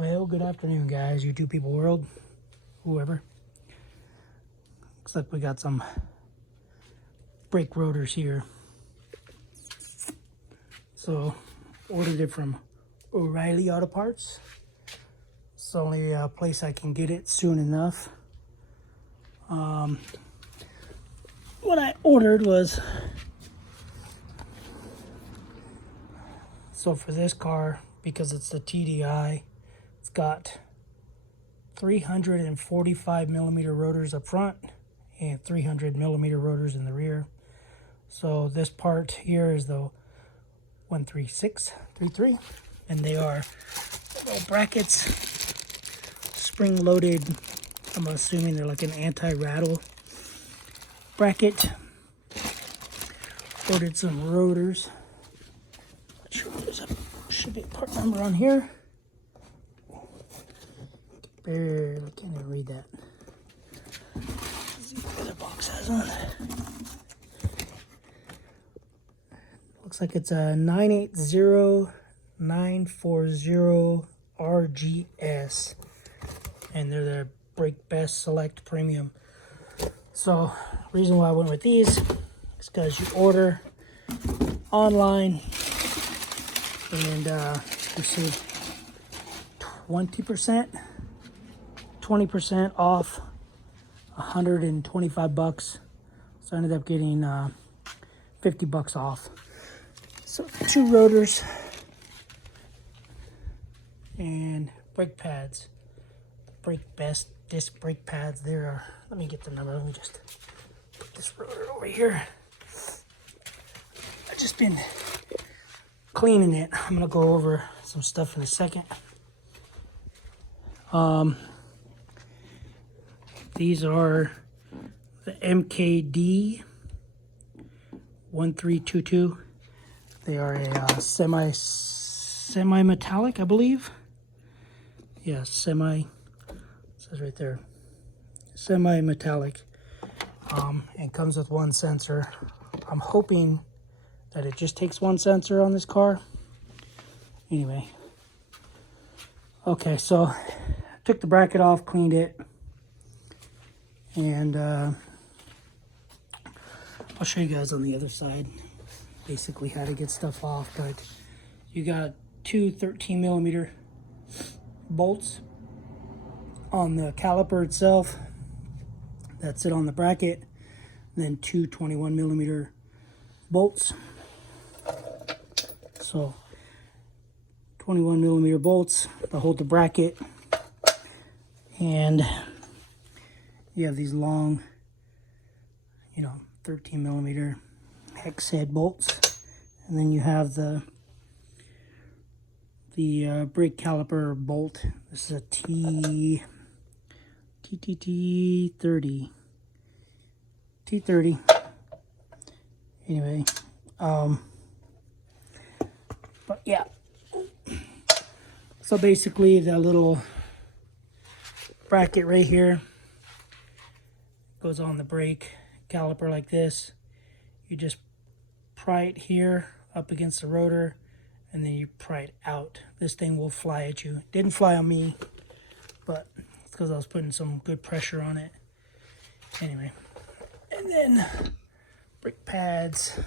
Well, good afternoon, guys, YouTube people world, whoever. Looks like we got some brake rotors here. So, ordered it from O'Reilly Auto Parts. It's the only place I can get it soon enough. What I ordered was, so for this car, because it's the TDI, it's got 345 millimeter rotors up front and 300 millimeter rotors in the rear. So this part here is the 13633, and they are little brackets, spring loaded. I'm assuming they're like an anti-rattle bracket. Ordered some rotors. Not sure if there's should be a part number on here. Barely can't even read that. Let's see what the other box has on it. Looks like it's a 980940 RGS, and they're the Brake Best Select Premium. So, reason why I went with these is because you order online and you save 20% off, 125 bucks. So I ended up getting 50 bucks off. So 2 rotors and brake pads. Brake Best disc brake pads. There are, let me get the number. Let me just put this rotor over here. I've just been cleaning it. I'm gonna go over some stuff in a second. These are the MKD 1322. They are a semi-metallic, I believe. Yeah, it says right there, semi-metallic. And comes with one sensor. I'm hoping that it just takes one sensor on this car. Anyway. Okay, so took the bracket off, cleaned it, and I'll show you guys on the other side basically how to get stuff off. But you got 2 13 millimeter bolts on the caliper itself that sit on the bracket, and then 2 21 millimeter bolts. So 21 millimeter bolts to hold the bracket, and you have these long, 13 millimeter hex head bolts, and then you have the brake caliper bolt. This is a T30. Anyway, but yeah. So basically, the little bracket right here goes on the brake caliper like this. You just pry it here up against the rotor, and then you pry it out. This thing will fly at you. It didn't fly on me, but it's because I was putting some good pressure on it. Anyway, and then brake pads.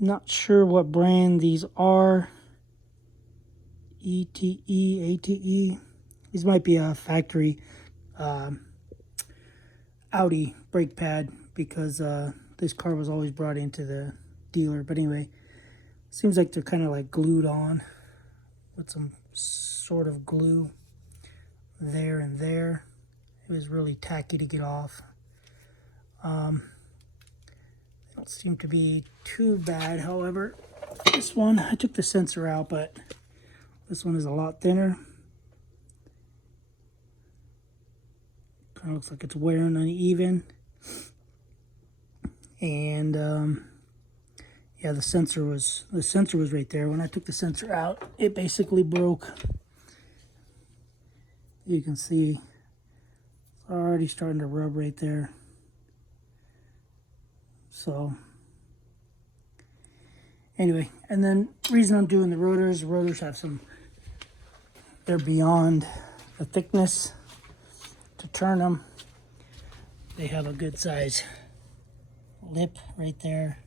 Not sure what brand these are. ATE. These might be a factory Audi brake pad, because this car was always brought into the dealer. But anyway, seems like they're kind of like glued on with some sort of glue there and there. It was really tacky to get off. They don't seem to be too bad. However, this one, I took the sensor out, but this one is a lot thinner. Kind of looks like it's wearing uneven. And yeah, the sensor was right there. When I took the sensor out, it basically broke. You can see it's already starting to rub right there. So Anyway, and then reason I'm doing the rotors have some, they're beyond the thickness to turn them. They have a good size lip right there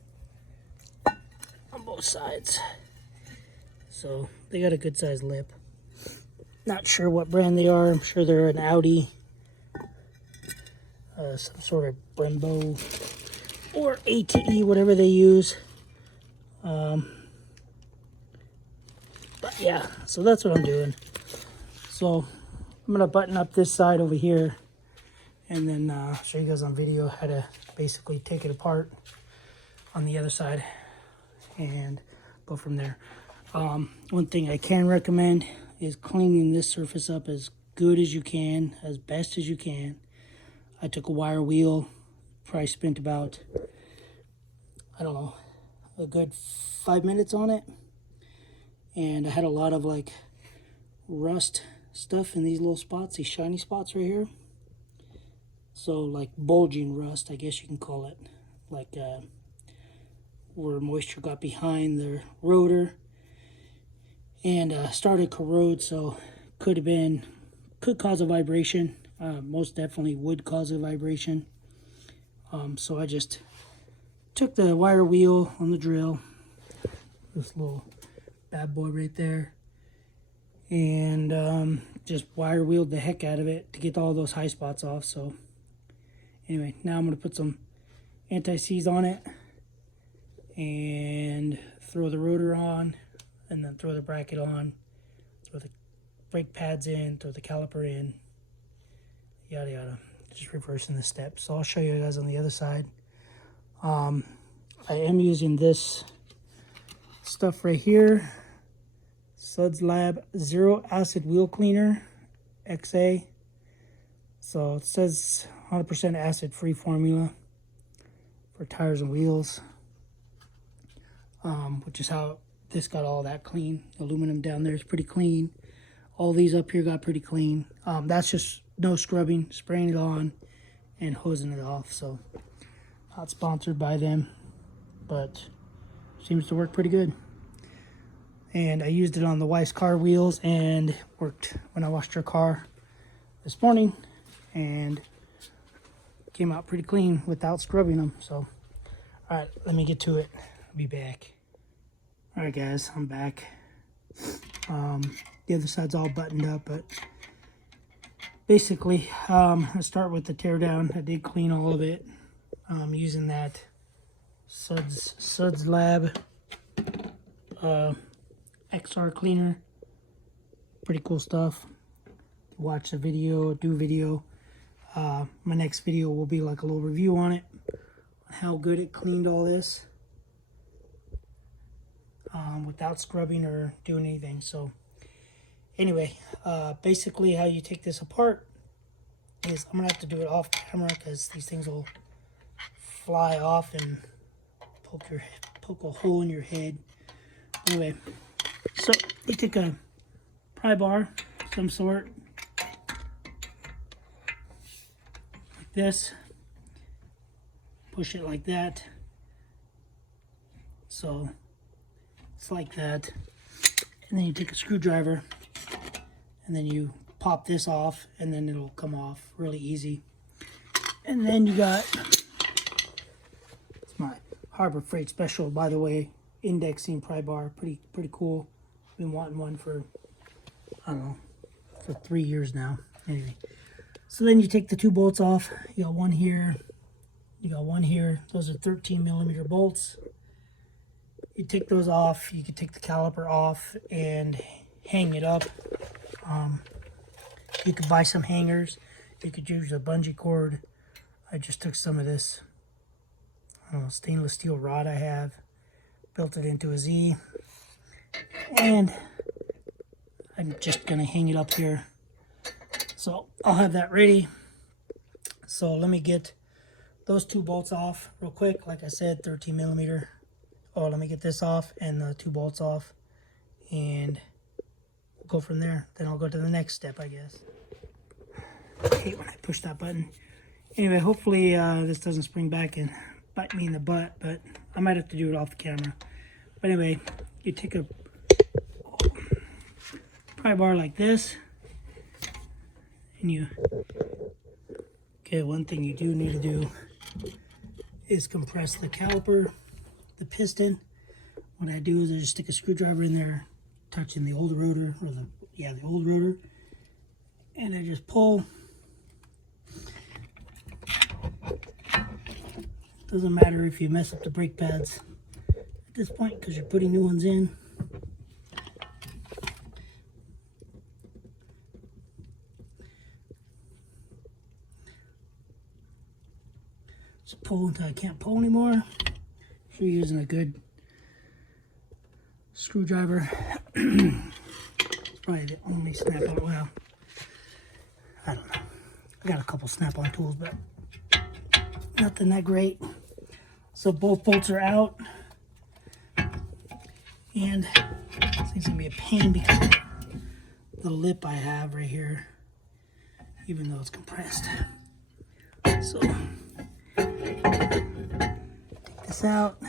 on both sides. So they got a good size lip. Not sure what brand they are. I'm sure they're an Audi, some sort of Brembo or ATE, whatever they use. But yeah, so that's what I'm doing. So I'm gonna button up this side over here, and then show you guys on video how to basically take it apart on the other side and go from there. One thing I can recommend is cleaning this surface up as good as you can, as best as you can. I took a wire wheel, probably spent about, I don't know, a good 5 minutes on it. And I had a lot of like rust stuff in these little spots, these shiny spots right here. So like bulging rust, I guess you can call it. Like where moisture got behind the rotor and started to corrode, so could cause a vibration. Most definitely would cause a vibration. So I just took the wire wheel on the drill, this little bad boy right there, and just wire wheeled the heck out of it to get all those high spots off. So anyway, now I'm going to put some anti-seize on it and throw the rotor on, and then throw the bracket on, throw the brake pads in, throw the caliper in, yada yada. Just reversing the steps. So I'll show you guys on the other side. I am using this stuff right here, Suds Lab Zero Acid Wheel Cleaner XA. So it says 100% acid free formula for tires and wheels, which is how this got all that clean. Aluminum down there is pretty clean. All these up here got pretty clean. That's just no scrubbing, spraying it on and hosing it off. So not sponsored by them, but seems to work pretty good. And I used it on the wife's car wheels and worked when I washed her car this morning, and came out pretty clean without scrubbing them. So all right, let me get to it. I'll be back. All right guys, I'm back. The other side's all buttoned up, but basically I start with the tear down. I did clean all of it using that Suds Lab XR cleaner. Pretty cool stuff. Watch the video, do video. My next video will be like a little review on it, on how good it cleaned all this without scrubbing or doing anything. So anyway, basically how you take this apart is, I'm gonna have to do it off camera because these things will fly off and poke a hole in your head. Anyway, so you take a pry bar of some sort, like this, push it like that, so it's like that, and then you take a screwdriver and then you pop this off, and then it'll come off really easy. And then you got, it's my Harbor Freight Special, by the way, indexing pry bar. Pretty cool. Been wanting one for, I don't know, for 3 years now. Anyway, so then you take the two bolts off. You got one here, you got one here. Those are 13mm bolts. You take those off. You can take the caliper off and hang it up. You could buy some hangers. You could use a bungee cord. I just took some of this, I don't know, stainless steel rod I have, built it into a Z, and I'm just gonna hang it up here. So I'll have that ready. So let me get those two bolts off real quick. Like I said, 13mm. Oh, let me get this off and the two bolts off, and we'll go from there. Then I'll go to the next step, I guess. I hate when I push that button. Anyway, hopefully this doesn't spring back and bite me in the butt, but I might have to do it off the camera. But anyway, you take a pry bar like this, and you, okay, one thing you do need to do is compress the caliper, the piston. What I do is I just stick a screwdriver in there, touching the old rotor, or the old rotor, and I just pull. Doesn't matter if you mess up the brake pads at this point because you're putting new ones in. Just pull until I can't pull anymore. If you're using a good screwdriver, it's probably the only snap-on. Well, I don't know. I got a couple snap-on tools, but nothing that great. So both bolts are out, and it's gonna be a pain because of the lip I have right here, even though it's compressed. So take this out.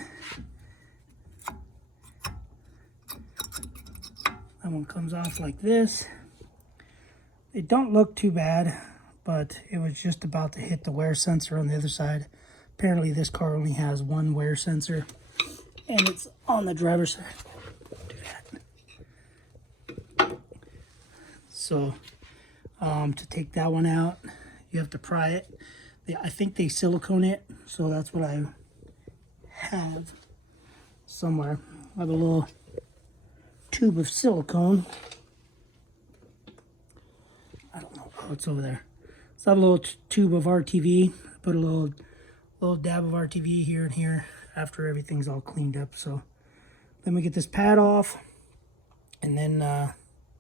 That one comes off like this. They don't look too bad, but it was just about to hit the wear sensor on the other side. Apparently this car only has one wear sensor, and it's on the driver's side. Do that. So to take that one out, you have to pry it. I think they silicone it, so that's what I have somewhere. I have a little tube of silicone. I don't know. Oh, it's over there. So I have a little tube of RTV. Put a little dab of RTV here and here after everything's all cleaned up. So let me get this pad off, and then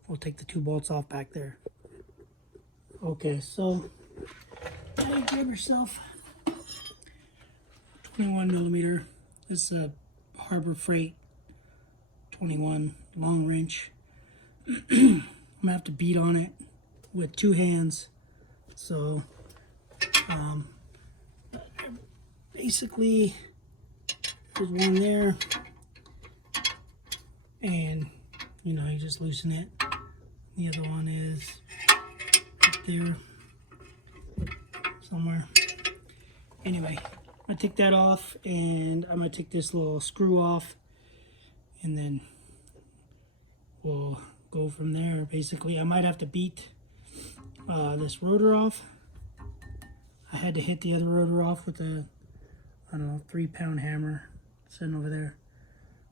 we'll take the two bolts off back there. Okay, so now you grab yourself 21 millimeter. This is a Harbor Freight 21 long wrench. I'm gonna have to beat on it with two hands. So basically there's one there, and you know, you just loosen it. The other one is up there somewhere. Anyway, I'm gonna take that off, and I'm gonna take this little screw off, and then we'll go from there. Basically, I might have to beat this rotor off. I had to hit the other rotor off with a, I don't know, 3-pound hammer sitting over there.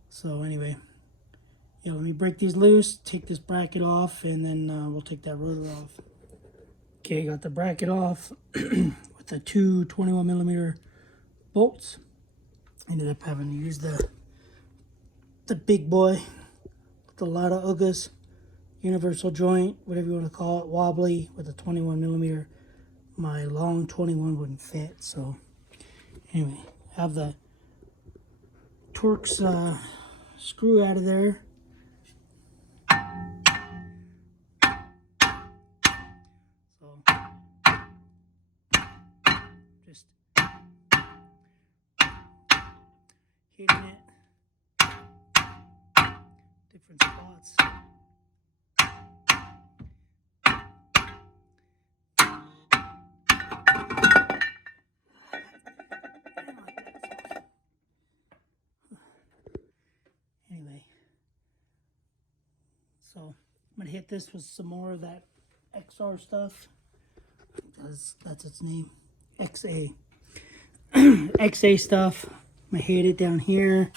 So anyway, yeah, let me break these loose, take this bracket off, and then we'll take that rotor off. Okay, got the bracket off with the two 21 millimeter bolts. Ended up having to use the big boy with a lot of ugas, universal joint, whatever you want to call it, wobbly with a 21 millimeter. My long 21 wouldn't fit, so anyway, have the Torx screw out of there. So just hitting it, different spots. Anyway, so I'm gonna hit this with some more of that XR stuff. That's its name, XA. XA stuff. I'm gonna hit it down here,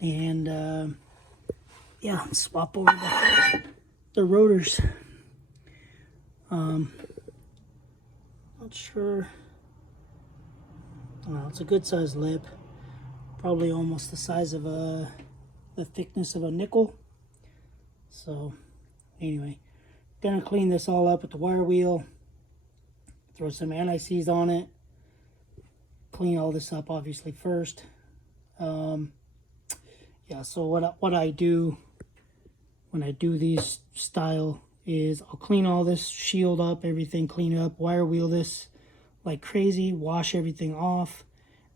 and yeah, swap over the rotors. Not sure. Well, it's a good sized lip, probably almost the size of the thickness of a nickel. So anyway, gonna clean this all up with the wire wheel, throw some anti-seize on it, clean all this up obviously first. Yeah, so what I do when I do these style is I'll clean all this, shield up everything, clean it up, wire wheel this like crazy, wash everything off,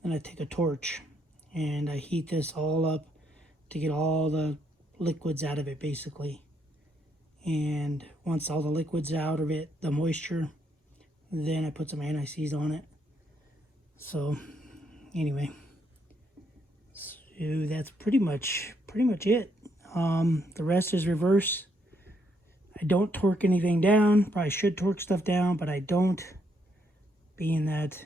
then I take a torch and I heat this all up to get all the liquids out of it, basically. And once all the liquids out of it, the moisture, then I put some anti-seize on it. So anyway, so that's pretty much it. The rest is reverse. I don't torque anything down. Probably should torque stuff down, but I don't, being that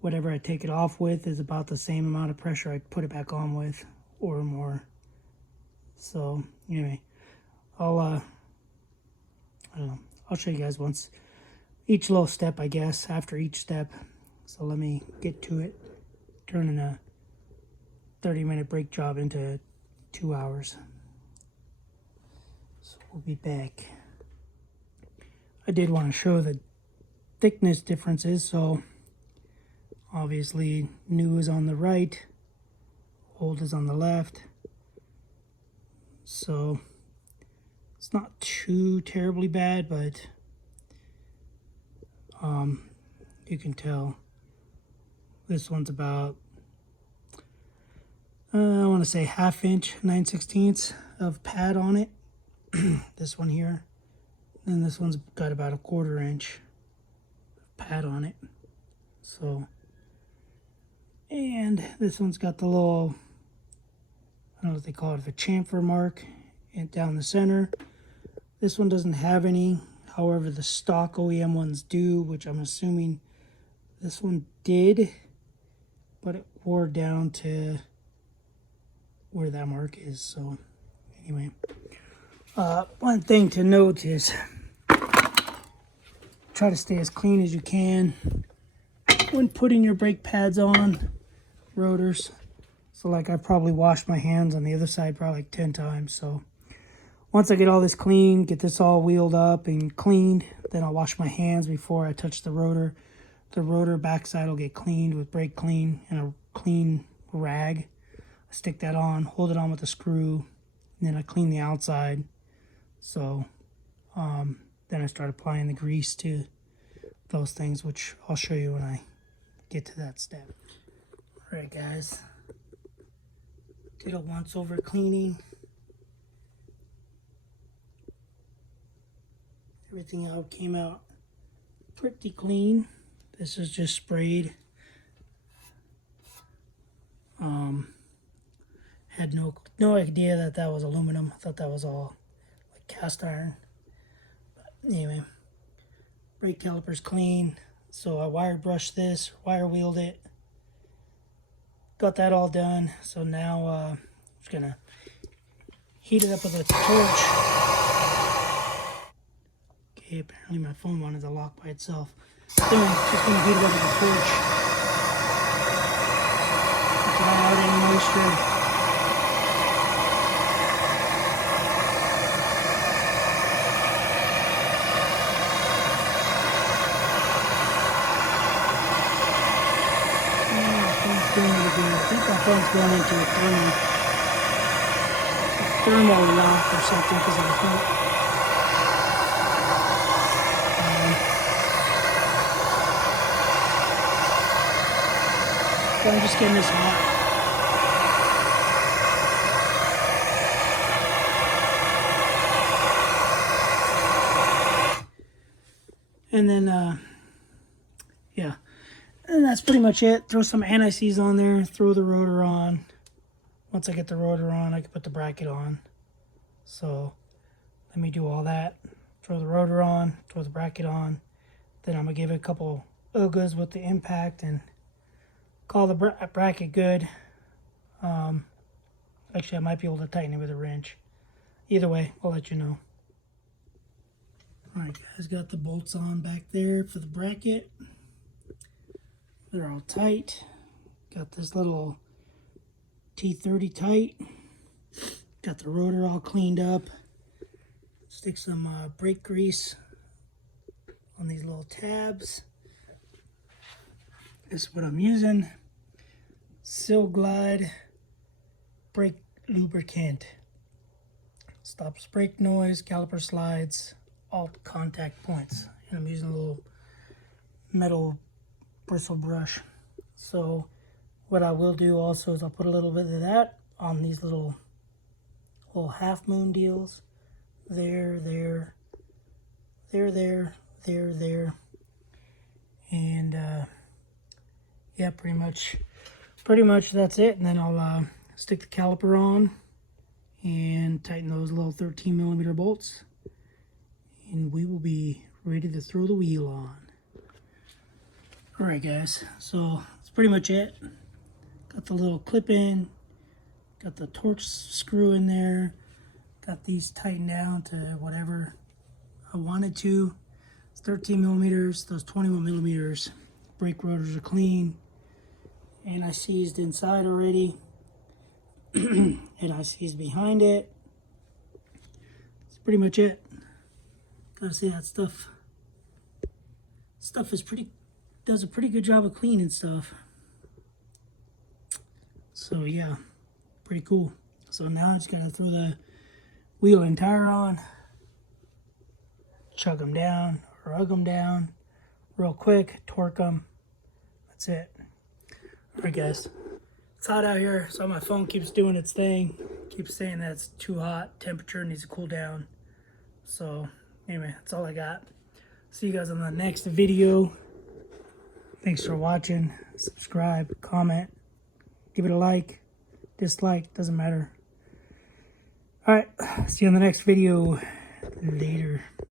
whatever I take it off with is about the same amount of pressure I put it back on with, or more. So anyway, I don't know, I'll show you guys once each little step, I guess, after each step. So let me get to it, turning a 30-minute brake job into 2 hours. So we'll be back. I did want to show the thickness differences. So obviously new is on the right, old is on the left. So it's not too terribly bad, but you can tell this one's about, I want to say 1/2 inch, 9/16 of pad on it. This one here. And this one's got about 1/4 inch pad on it. So, and this one's got the little, I don't know what they call it, the chamfer mark and down the center. This one doesn't have any. However, the stock OEM ones do, which I'm assuming this one did, but it wore down to where that mark is. So anyway, one thing to note is try to stay as clean as you can when putting your brake pads on, rotors. So like I probably washed my hands on the other side probably like 10 times. So once I get all this clean, get this all wheeled up and cleaned, then I'll wash my hands before I touch the rotor. The rotor backside will get cleaned with brake clean and a clean rag. I stick that on, hold it on with a screw, and then I clean the outside. So then I start applying the grease to those things, which I'll show you when I get to that step. Alright guys, did a once over cleaning. Everything out came out pretty clean. This is just sprayed. Had no idea that that was aluminum. I thought that was all like cast iron. But anyway, brake caliper's clean. So I wire brushed this, wire wheeled it. Got that all done. So now I'm just gonna heat it up with a torch. Okay, apparently my phone wanted to lock by itself. So just gonna heat it up with a torch. Dry out any moisture. I think my phone's going into a thermal lock or something because of the heat. So I'm just getting this hot. And then, yeah. And that's pretty much it. Throw some anti-seize on there, throw the rotor on. Once I get the rotor on, I can put the bracket on. So let me do all that. Throw the rotor on, throw the bracket on. Then I'm going to give it a couple oogas with the impact and call the bracket good. Actually, I might be able to tighten it with a wrench. Either way, I'll let you know. Alright guys, got the bolts on back there for the bracket. They're all tight. Got this little T30 tight. Got the rotor all cleaned up. Stick some brake grease on these little tabs. This is what I'm using. Glide brake lubricant. Stops brake noise, caliper slides, all contact points. And I'm using a little metal bristle brush. So what I will do also is I'll put a little bit of that on these little half moon deals. There, there, there. And yeah, pretty much that's it. And then I'll stick the caliper on and tighten those little 13mm bolts, and we will be ready to throw the wheel on. Alright guys, so that's pretty much it. Got the little clip in, got the torch screw in there, got these tightened down to whatever I wanted to. It's 13mm, those 21mm brake rotors are clean, and I seized inside already and I seized behind it. That's pretty much it. Gotta say that stuff is does a pretty good job of cleaning stuff. So yeah, pretty cool. So now I just gotta throw the wheel and tire on, chug them down, rug them down real quick, torque them. That's it. Alright guys, it's hot out here, so my phone keeps doing its thing. Keeps saying that it's too hot, temperature needs to cool down. So anyway, that's all I got. See you guys on the next video. Thanks for watching. Subscribe, comment, give it a like, dislike, doesn't matter. Alright, see you on the next video. Later.